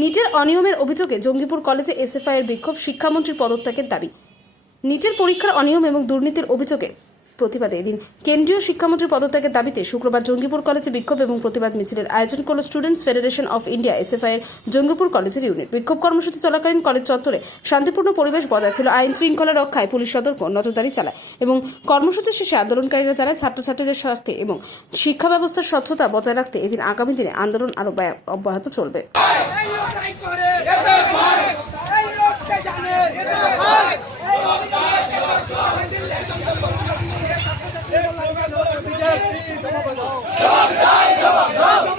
নিটের অনিয়মের অভিযোগে জঙ্গিপুর কলেজে এসএফআই এর বিক্ষোভ, শিক্ষামন্ত্রীর পদত্যাগের দাবি। নিটের পরীক্ষার অনিয়ম এবং দুর্নীতির অভিযোগে প্রতিবাদে এদিন কেন্দ্রীয় শিক্ষামন্ত্রীর পদত্যাগের দাবিতে শুক্রবার জঙ্গিপুর কলেজে বিক্ষোভ এবং প্রতিবাদ মিছিলের আয়োজন করল students federation of India SFI এর জঙ্গিপুর কলেজের ইউনিট। বিক্ষোভ কর্মসূচি চলাকালীন কলেজ চত্বরে শান্তিপূর্ণ পরিবেশ বজায় ছিল। আইন শৃঙ্খলা রক্ষায় পুলিশ সতর্ক নজরদারি চালায় এবং কর্মসূচি শেষে আন্দোলনকারীরা জানায় ছাত্রছাত্রীদের স্বার্থে এবং শিক্ষা ব্যবস্থার স্বচ্ছতা বজায় রাখতে এদিন আগামী দিনে আন্দোলন আরো অব্যাহত চলবে। জবাব